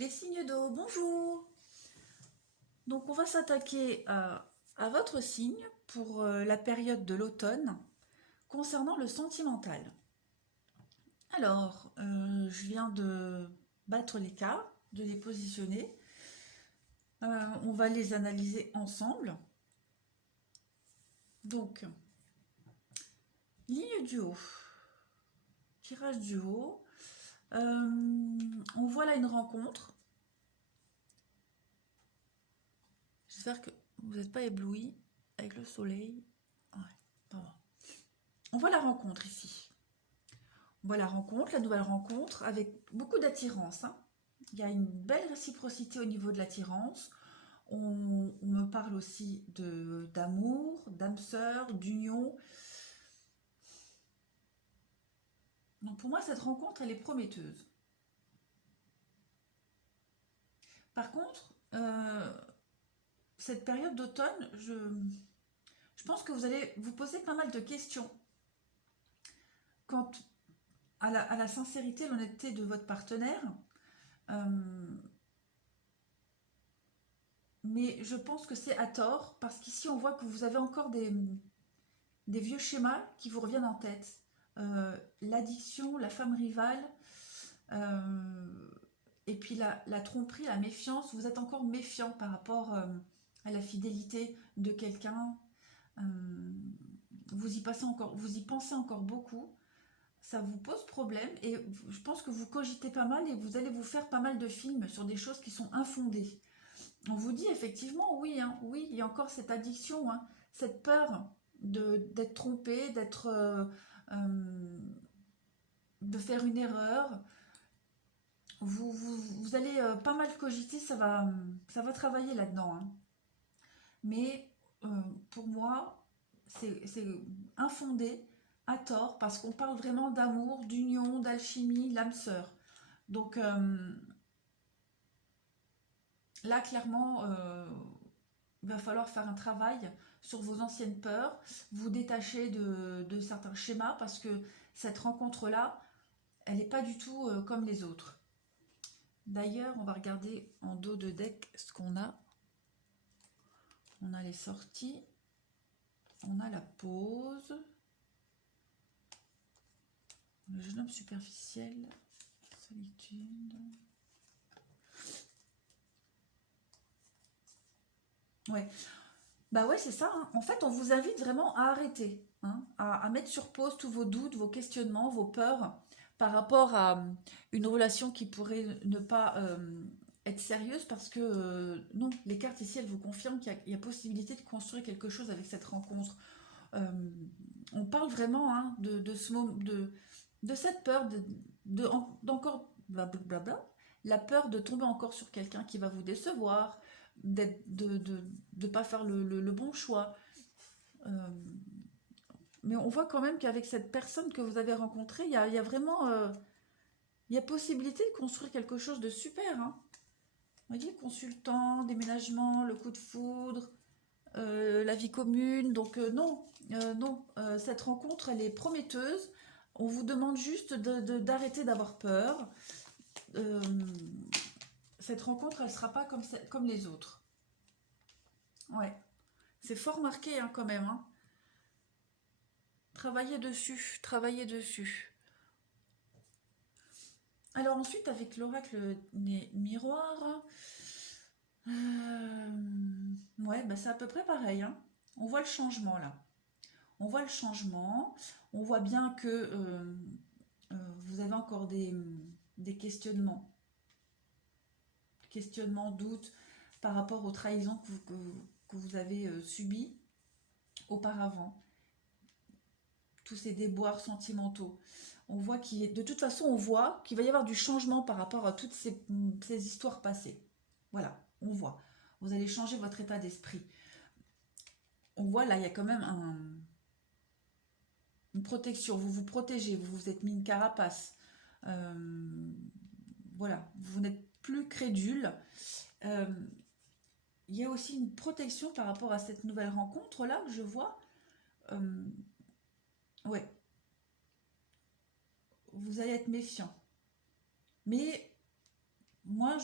Les signes d'eau, bonjour. Donc on va s'attaquer à votre signe pour la période de l'automne concernant le sentimental. Alors, je viens de battre les cartes, de les positionner. On va les analyser ensemble. Donc, ligne du haut, tirage du haut. On voit là une rencontre. J'espère que vous n'êtes pas ébloui avec le soleil. Ouais, ça va. On voit la rencontre ici. On voit la rencontre, la nouvelle rencontre, avec beaucoup d'attirance, hein. Il y a une belle réciprocité au niveau de l'attirance. On me parle aussi d'amour, d'âme sœur, d'union. Donc pour moi, cette rencontre, elle est prometteuse. Par contre, cette période d'automne, je pense que vous allez vous poser pas mal de questions quant à la sincérité, l'honnêteté de votre partenaire. Mais je pense que c'est à tort, parce qu'ici on voit que vous avez encore des vieux schémas qui vous reviennent en tête. L'addiction, la femme rivale, et puis la tromperie, la méfiance. Vous êtes encore méfiant par rapport à la fidélité de quelqu'un. Euh, vous y pensez encore beaucoup. Ça vous pose problème et je pense que vous cogitez pas mal et vous allez vous faire pas mal de films sur des choses qui sont infondées. On vous dit effectivement, oui, hein, oui, il y a encore cette addiction, hein, cette peur d'être trompé, de faire une erreur. Vous allez pas mal cogiter, ça va travailler là-dedans, hein. Mais euh, pour moi, c'est infondé, à tort, parce qu'on parle vraiment d'amour, d'union, d'alchimie, l'âme sœur. Donc là, clairement, il va falloir faire un travail sur vos anciennes peurs, vous détacher de certains schémas, parce que cette rencontre-là, elle n'est pas du tout comme les autres. D'ailleurs, on va regarder en dos de deck ce qu'on a. On a les sorties, on a la pause, le jeune homme superficiel, solitude. Ouais, bah ouais, c'est ça, hein. En fait, on vous invite vraiment à arrêter, hein, à mettre sur pause tous vos doutes, vos questionnements, vos peurs par rapport à une relation qui pourrait ne pas être sérieuse, parce que non, les cartes ici, elles vous confirment qu'il y a possibilité de construire quelque chose avec cette rencontre. Euh, on parle vraiment, hein, de ce moment, de cette peur d'encore blablabla, la peur de tomber encore sur quelqu'un qui va vous décevoir, de pas faire le bon choix. Euh, mais on voit quand même qu'avec cette personne que vous avez rencontrée, il y a vraiment il y a possibilité de construire quelque chose de super, hein. Vous voyez, consultant, déménagement, le coup de foudre, la vie commune. Donc non, non, cette rencontre, elle est prometteuse. On vous demande juste d'arrêter d'avoir peur. Euh, cette rencontre, elle ne sera pas comme les autres. Ouais, c'est fort marqué, hein, quand même, hein. Travaillez dessus, travaillez dessus. Alors ensuite, avec l'oracle miroir, ouais, bah c'est à peu près pareil, hein. On voit le changement là. On voit le changement. On voit bien que vous avez encore des questionnements, doutes par rapport aux trahisons que vous avez subies auparavant. Tous ces déboires sentimentaux. On voit de toute façon, on voit qu'il va y avoir du changement par rapport à toutes ces histoires passées. Voilà, on voit. Vous allez changer votre état d'esprit. On voit là, il y a quand même une protection. Vous vous protégez, vous vous êtes mis une carapace. Voilà, vous n'êtes plus crédule. Euh, il y a aussi une protection par rapport à cette nouvelle rencontre là que je vois. Ouais, vous allez être méfiant. Mais moi,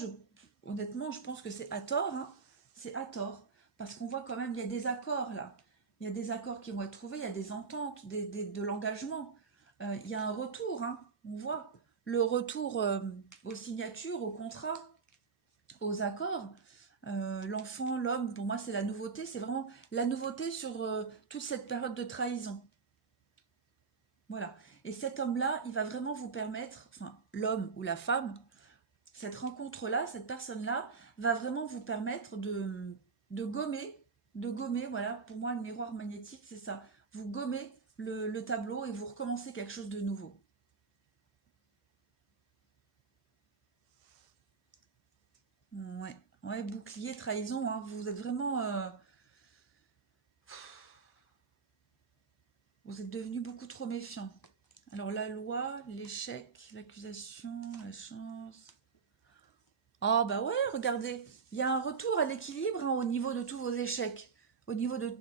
honnêtement, je pense que c'est à tort, hein. C'est à tort. Parce qu'on voit quand même, il y a des accords là. Il y a des accords qui vont être trouvés, il y a des ententes, de l'engagement. Il y a un retour, hein. On voit le retour aux signatures, aux contrats, aux accords. L'enfant, l'homme, pour moi, c'est la nouveauté. C'est vraiment la nouveauté sur toute cette période de trahison. Voilà. Et cet homme-là, il va vraiment vous permettre, enfin, l'homme ou la femme, cette rencontre-là, cette personne-là, va vraiment vous permettre de gommer, voilà, pour moi, le miroir magnétique, c'est ça. Vous gommez le tableau et vous recommencez quelque chose de nouveau. Ouais, ouais, bouclier, trahison, hein, vous êtes vraiment... vous êtes devenu beaucoup trop méfiant. Alors la loi, l'échec, l'accusation, la chance... Ah bah ouais, regardez, il y a un retour à l'équilibre hein, au niveau de tous vos échecs, au niveau de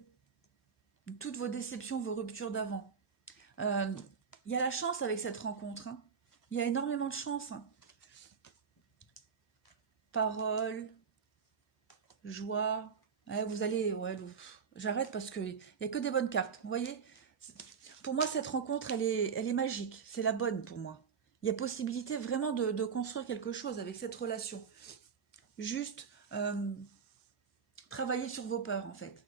toutes vos déceptions, vos ruptures d'avant. Euh, Il y a la chance avec cette rencontre, hein. Il y a énormément de chance, hein. Parole, joie. Ouais, vous allez... Ouais, j'arrête parce qu'il n'y a que des bonnes cartes. Vous voyez, pour moi, cette rencontre, elle est magique. C'est la bonne pour moi. Il y a possibilité vraiment de construire quelque chose avec cette relation. Juste travailler sur vos peurs, en fait.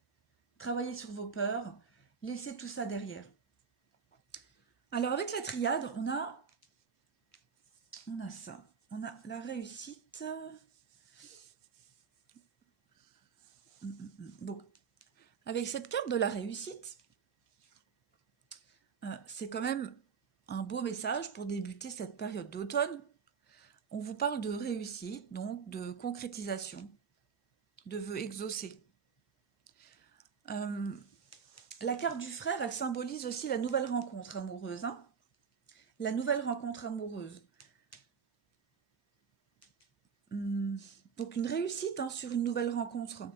Travailler sur vos peurs. Laissez tout ça derrière. Alors, avec la triade, on a ça. On a la réussite. Donc, avec cette carte de la réussite, c'est quand même un beau message pour débuter cette période d'automne. On vous parle de réussite, donc de concrétisation, de vœux exaucés. La carte du frère, elle symbolise aussi la nouvelle rencontre amoureuse. Hein, la nouvelle rencontre amoureuse. Donc une réussite hein, sur une nouvelle rencontre.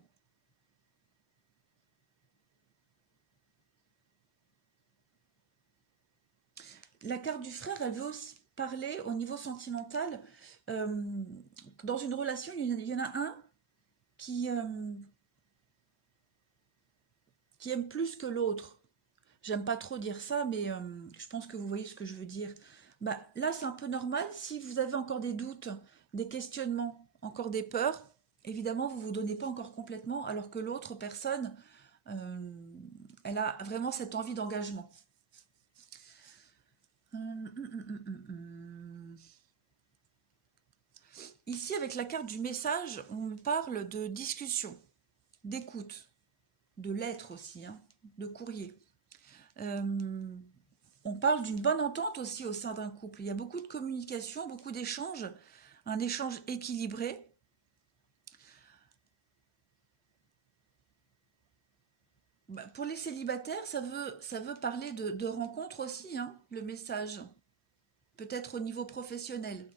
La carte du frère, elle veut aussi parler au niveau sentimental. Dans une relation, il y en a un qui, qui aime plus que l'autre. J'aime pas trop dire ça, mais je pense que vous voyez ce que je veux dire. Bah, là, c'est un peu normal. Si vous avez encore des doutes, des questionnements, encore des peurs, évidemment, vous ne vous donnez pas encore complètement, alors que l'autre personne, elle a vraiment cette envie d'engagement. Ici, avec la carte du message, on parle de discussion, d'écoute, de lettres aussi, hein, de courrier. On parle d'une bonne entente aussi au sein d'un couple. Il y a beaucoup de communication, beaucoup d'échanges, un échange équilibré. Bah, pour les célibataires, ça veut parler de rencontre aussi, hein, le message. Peut-être au niveau professionnel.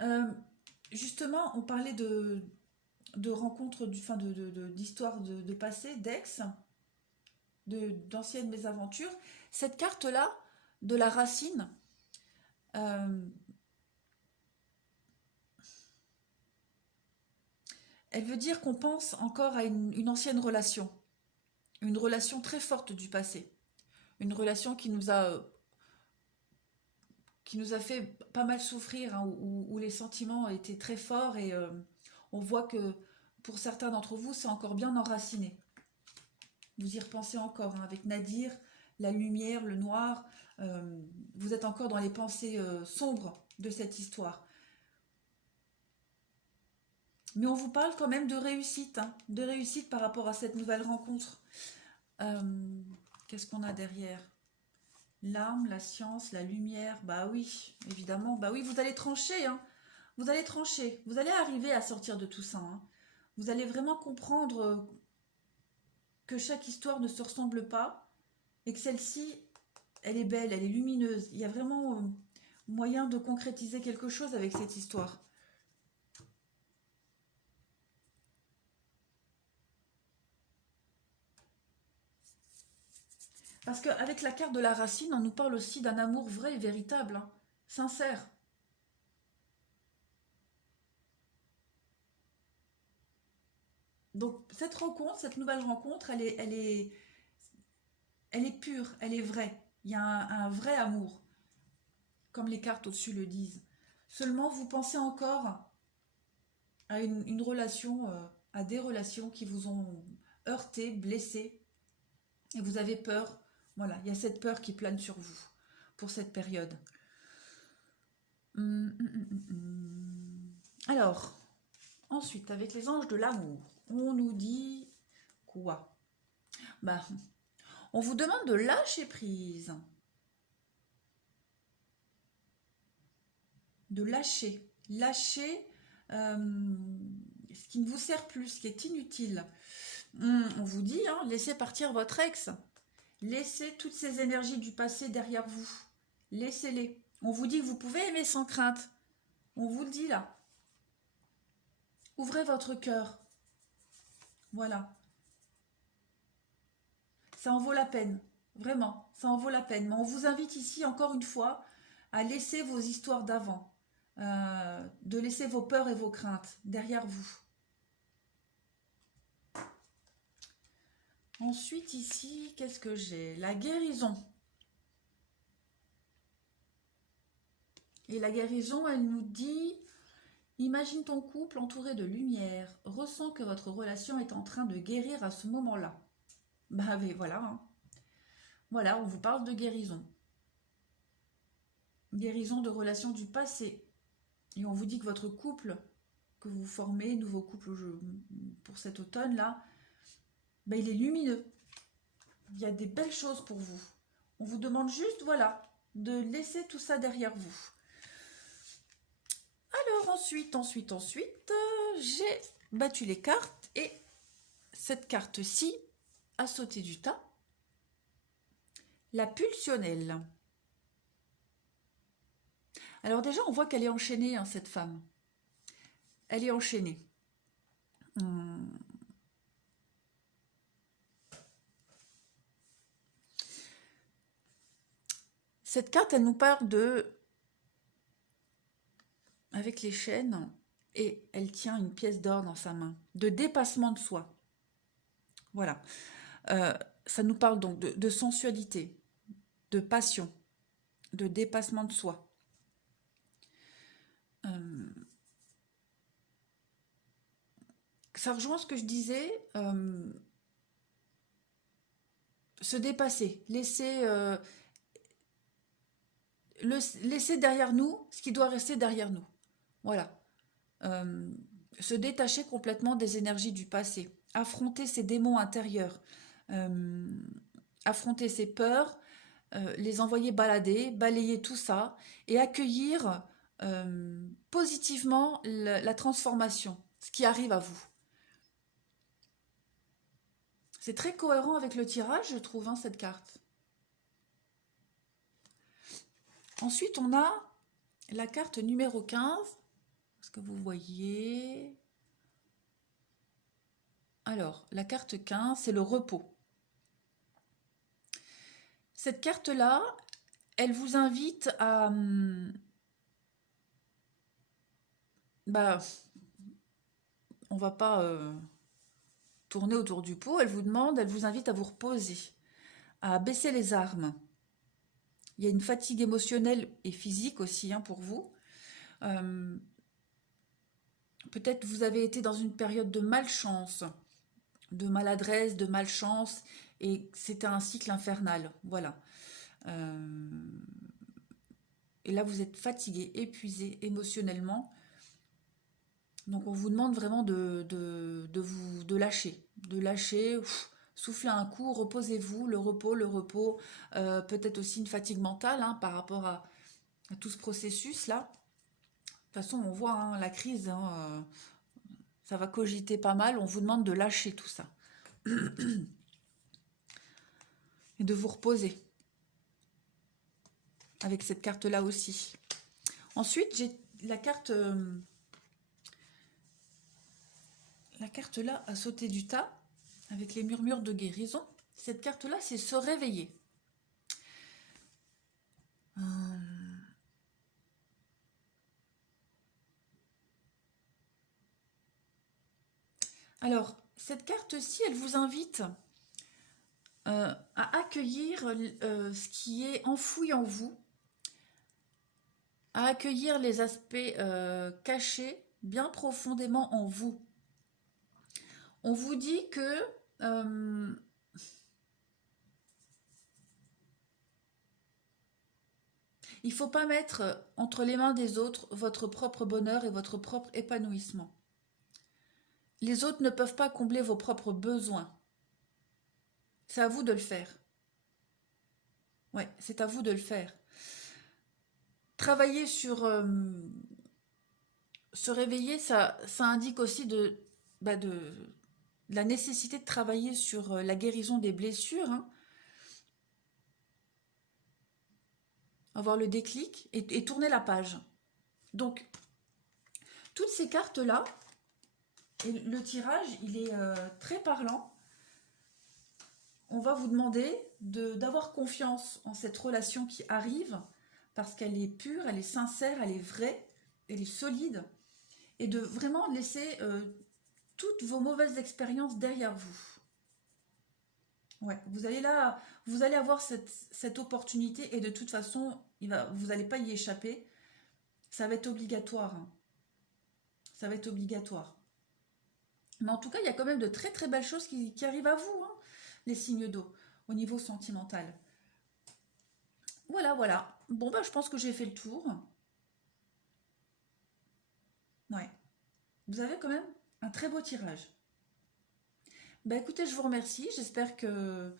Euh, Justement, on parlait de rencontres, enfin d'histoires de passé, d'ex, d'anciennes mésaventures. Cette carte-là, de la racine, euh, elle veut dire qu'on pense encore à une ancienne relation, une relation très forte du passé, une relation qui nous a fait pas mal souffrir, hein, où les sentiments étaient très forts et on voit que pour certains d'entre vous, c'est encore bien enraciné. Vous y repensez encore, hein, avec Nadir, la lumière, le noir, vous êtes encore dans les pensées sombres de cette histoire. Mais on vous parle quand même de réussite par rapport à cette nouvelle rencontre. Qu'est-ce qu'on a derrière? L'âme, la science, la lumière, bah oui, évidemment, bah oui, vous allez trancher, hein. Vous allez trancher, vous allez arriver à sortir de tout ça, hein. Vous allez vraiment comprendre que chaque histoire ne se ressemble pas et que celle-ci, elle est belle, elle est lumineuse. Il y a vraiment moyen de concrétiser quelque chose avec cette histoire. Parce qu'avec la carte de la racine, on nous parle aussi d'un amour vrai et véritable, hein, sincère. Donc cette rencontre, cette nouvelle rencontre, elle est pure, elle est vraie. Il y a un vrai amour, comme les cartes au-dessus le disent. Seulement, vous pensez encore à une relation, à des relations qui vous ont heurté, blessé, et vous avez peur. Voilà, il y a cette peur qui plane sur vous pour cette période. Alors, ensuite, avec les anges de l'amour, on nous dit quoi? Bah, on vous demande de lâcher prise, de lâcher, lâcher ce qui ne vous sert plus, ce qui est inutile. On vous dit, hein, laissez partir votre ex, laissez toutes ces énergies du passé derrière vous, laissez-les. On vous dit que vous pouvez aimer sans crainte, on vous le dit là. Ouvrez votre cœur, voilà. Ça en vaut la peine, vraiment, ça en vaut la peine. Mais on vous invite ici, encore une fois, à laisser vos histoires d'avant, de laisser vos peurs et vos craintes derrière vous. Ensuite, ici, qu'est-ce que j'ai? La guérison. Et la guérison, elle nous dit, imagine ton couple entouré de lumière, ressens que votre relation est en train de guérir à ce moment-là. Bah oui, voilà, hein. Voilà, on vous parle de guérison. Guérison de relations du passé. Et on vous dit que votre couple que vous formez, nouveau couple pour cet automne-là, ben il est lumineux. Il y a des belles choses pour vous. On vous demande juste, voilà, de laisser tout ça derrière vous. Alors ensuite, j'ai battu les cartes et cette carte-ci a sauté du tas. La pulsionnelle. Alors déjà, on voit qu'elle est enchaînée, hein, cette femme. Elle est enchaînée. Cette carte, elle nous parle de... avec les chaînes, et elle tient une pièce d'or dans sa main, de dépassement de soi. Voilà. Ça nous parle donc de sensualité, de passion, de dépassement de soi. Ça rejoint ce que je disais, se dépasser, laisser derrière nous ce qui doit rester derrière nous. Voilà. Se détacher complètement des énergies du passé, affronter ses démons intérieurs, affronter ses peurs, les envoyer balader, balayer tout ça et accueillir positivement la transformation, ce qui arrive à vous. C'est très cohérent avec le tirage, je trouve, hein, cette carte. Ensuite, on a la carte numéro 15. Est-ce que vous voyez? Alors, la carte 15, c'est le repos. Cette carte-là, elle vous invite à... bah, on va pas tourner autour du pot. Elle vous invite à vous reposer, à baisser les armes. Il y a une fatigue émotionnelle et physique aussi, hein, pour vous. Peut-être vous avez été dans une période de malchance, de maladresse, de malchance, et c'était un cycle infernal. Voilà. Et là, vous êtes fatigué, épuisé émotionnellement. Donc, on vous demande vraiment de lâcher. De lâcher, soufflez un coup, reposez-vous, le repos. Peut-être aussi une fatigue mentale, hein, par rapport à tout ce processus-là. De toute façon, on voit, hein, la crise, hein, ça va cogiter pas mal. On vous demande de lâcher tout ça. Et de vous reposer. Avec cette carte-là aussi. Ensuite, j'ai la carte... la carte-là a sauté du tas, avec les murmures de guérison. Cette carte-là, c'est se réveiller. Alors, cette carte-ci, elle vous invite à accueillir ce qui est enfoui en vous, à accueillir les aspects cachés bien profondément en vous. On vous dit que il ne faut pas mettre entre les mains des autres votre propre bonheur et votre propre épanouissement. Les autres ne peuvent pas combler vos propres besoins. C'est à vous de le faire. Ouais, c'est à vous de le faire. Travailler sur se réveiller, ça indique aussi de la nécessité de travailler sur la guérison des blessures, hein, avoir le déclic et tourner la page. Donc, toutes ces cartes-là, et le tirage, il est très parlant. On va vous demander d'avoir confiance en cette relation qui arrive, parce qu'elle est pure, elle est sincère, elle est vraie, elle est solide, et de vraiment laisser toutes vos mauvaises expériences derrière vous. Ouais, vous allez avoir cette opportunité, et de toute façon, vous n'allez pas y échapper. Ça va être obligatoire, hein. Ça va être obligatoire. Mais en tout cas, il y a quand même de très très belles choses qui arrivent à vous, hein, les signes d'eau, au niveau sentimental. Voilà, voilà. Bon, bah, je pense que j'ai fait le tour. Ouais. Vous avez quand même un très beau tirage. Bah écoutez, je vous remercie. J'espère que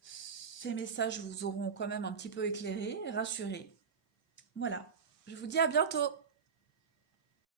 ces messages vous auront quand même un petit peu éclairé, rassuré. Voilà. Je vous dis à bientôt.